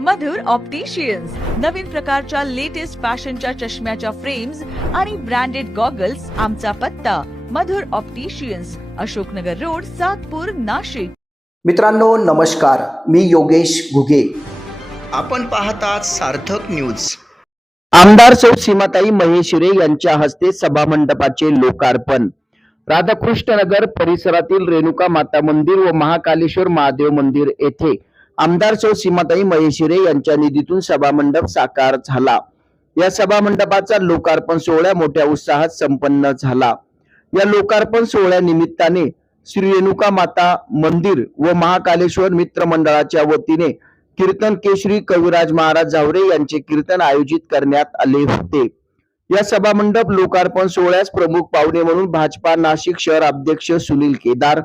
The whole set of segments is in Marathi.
मधुर ऑप्टिशियन्स नवीन प्रकारच्या लेटेस्ट फॅशनच्या चष्म्याच्या फ्रेम्स आणि ब्रँडेड गॉगल्स आमचा पत्ता. Madhur opticians Ashoknagar road Satpur Nashik. मित्रांनो नमस्कार. मी योगेश घुगे. आपण पाहतात सार्थक न्यूज आमदार सौ सीमाताई महेशिरे यांच्या हस्ते सभामंडपाचे लोकार्पण. राधाकृष्णनगर परिसरातील रेणुका माता मंदिर व महाकालेश्वर महादेव मंदिर येथे आमदार सौ सीमाताई महेशिरे यांच्या निधीतून सभामंडप साकार झाला. या सभामंडपाचा लोकार्पण सोहळा मोठ्या उत्साहात संपन्न झाला. या लोकार्पण सोहळ्या निमित्ताने श्री रेणुका माता मंदिर व महाकालेश्वर मित्र मंडळाच्या वतीने कीर्तन केशरी कविराज महाराज जावरे यांचे कीर्तन आयोजित करण्यात आले होते. या सभामंडप लोकार्पण सोहळ्यास प्रमुख पाहुणे म्हणून भाजपा नाशिक शहर अध्यक्ष सुनील केदार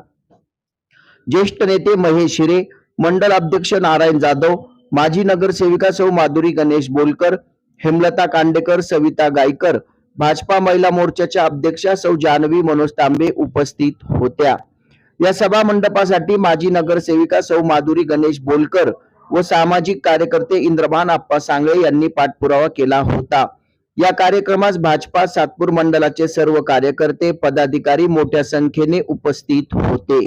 ज्येष्ठ नेते महेश हिरे मंडल अध्यक्ष नारायण जाधव माजी नगरसेविका सौ माधुरी गणेश बोलकर हेमलता कांडेकर सविता गायकर भाजपा महिला मोर्चाच्या अध्यक्षा सौ जानवी मनोज तांबे उपस्थित होत्या. या सभा मंडपासाठी माजी नगरसेविका सौ माधुरी गणेश बोलकर व सामाजिक कार्यकर्ते इंद्रभान आप्पा सांगळे यांनी पाठपुरावा केला होता. या कार्यक्रमास भाजपा सातपूर मंडलाचे सर्व कार्यकर्ते पदाधिकारी मोठ्या संख्येने उपस्थित होते.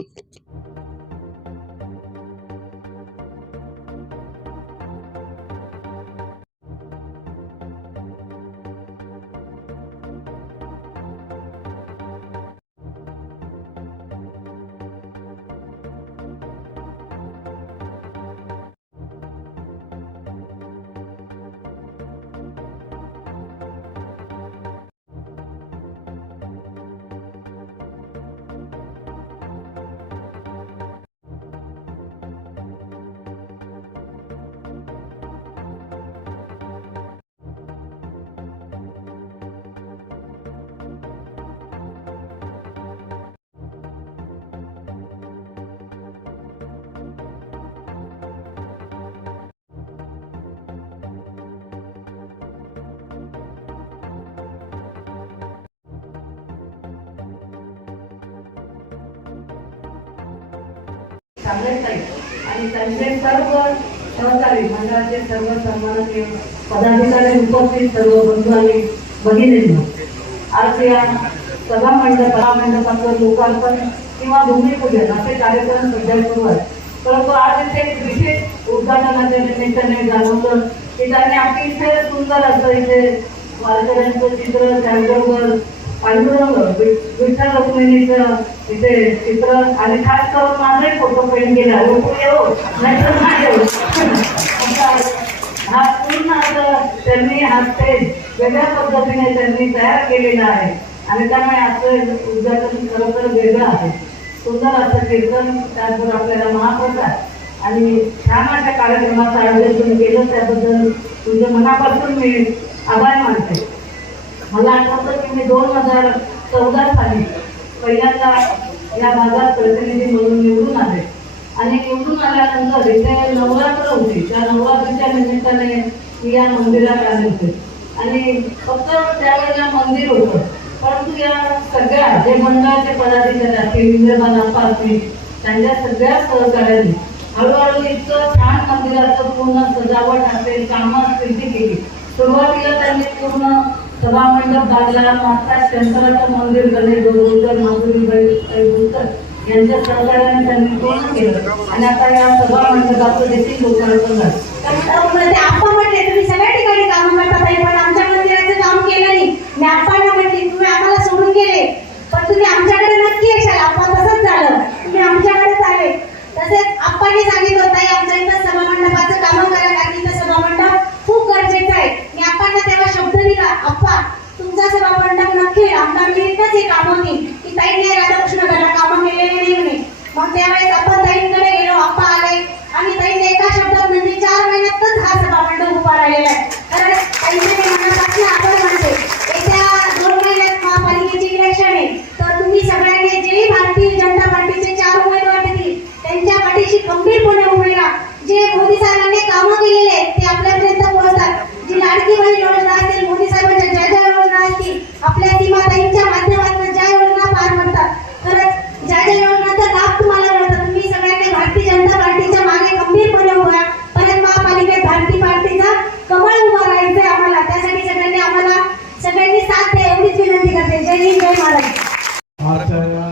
सांगत नाही आणि त्यांचे सर्व सहकारी मंडळाचे सर्व सन्माननीय पदाधिकारी उपस्थित सर्व बंधू आणि भगिनींना आज या सभा मंडप सभा मंडपाचं लोकार्पण किंवा भूमिपूजन असे कार्यक्रम सध्या सुरू आहे. परंतु आज इथे एक विशेष उद्घाटनाच्या निमित्ताने जाणवलं की त्यांनी अतिशय सुंदर असं इथे वारकऱ्यांचं चित्र त्याचबरोबर पांडुरंग वि- विठ्ठल रुक्मिणीचं इथे चित्र आणि खास करून माझाही फोटो फ्रेम केला. लोक येऊ नाहीतर नाही येऊ हा पूर्ण असं त्यांनी हा स्टेज वेगळ्या पद्धतीने त्यांनी तयार केलेला आहे. आणि त्यामुळे आजचं उद्घाटन खरोखर वेगळं आहे. सुंदर असं कीर्तन त्याचबरोबर आपल्याला महाप्रसाद आणि छान अशा कार्यक्रमाचं आयोजन केलं. त्याबद्दल तुझ्या मनापासून मी आभार मानते. मला आठवतं की मी दोन हजार चौदा साली पहिल्यांदा या भागात प्रतिनिधी म्हणून निवडून आले. आणि निवडून आल्यानंतर इथे नवरात्र होती. त्या नवरात्रीच्या निमित्ताने मी या मंदिरात आले होते. आणि फक्त त्यावेळेला मंदिर होतं. परंतु या सगळ्या जे मंडळाचे पदाधिकारी असतील इंद्रबानाप्पा असतील त्यांच्या सगळ्या सहकार्यांनी हळूहळू इतकं छान मंदिराचं पूर्ण सजावट असेल कामं असतील ती केली. सुरुवातीला त्यांनी पूर्ण सभा मंडप बांधला माता शंकराचं मंदिर गणेश गोलकर माधुरीबाई बोलकर यांच्या सहकार्याने त्यांनी पूर्ण केलं. आणि आता या सभा मंडपाचं देखील लोकार्पण झालं. म्हणजे आपण म्हटले तुम्ही सगळ्या ठिकाणी काम करता पण आमच्या मंदिराचं काम केलं नाही. अप्पा तुमचा सभा पंडक नक्की आमदार मिनिटच एक काम होती. की ताईने राधाकृष्ण घरात कामं केलेले नाही मग त्यावेळेस आपण ताईंकडे गेलो. अप्पा आले. आणि ताईने एका शब्दात म्हणजे चार महिन्यातच हा सभा मंडप उभा राहिलेला आहे. कारण ताईने आपण म्हणते येत्या दोन महिन्यात महापालिकेची इलेक्शन आहे. तर तुम्ही सगळ्यांनी जे भारतीय जनता पार्टीचे चार उमेदवार देतील त्यांच्या पाठीशी गंभीरपणे उभे राहा. जे मोदी साहेब आजच्या या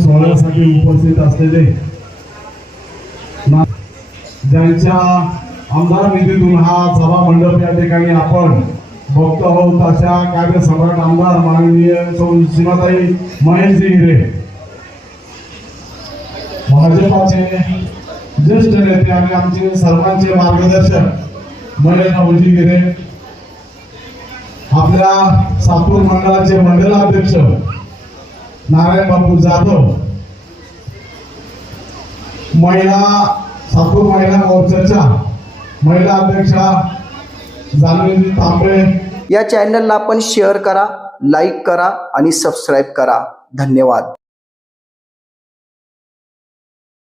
सोहळ्यासाठी उपस्थित असलेले ज्यांच्या आमदार निधीतून हा सभा मंडप या ठिकाणी आपण बघतो आहोत अशा कार्यसम्राट आमदार माननीय सीमाताई महेशजी हिरे. भाजपाचे ज्येष्ठ नेते आणि आमचे सर्वांचे मार्गदर्शक महेश भाऊजी हिरे. आपल्या सातपूर मंडळाचे मंडलाध्यक्ष नारायण बापू जाधव. महिला सातपूर महिला मोर्चाच्या महिला अध्यक्षा जान्हवी तांबे या चॅनलला आपण शेअर करा लाईक करा आणि सबस्क्राईब करा. धन्यवाद.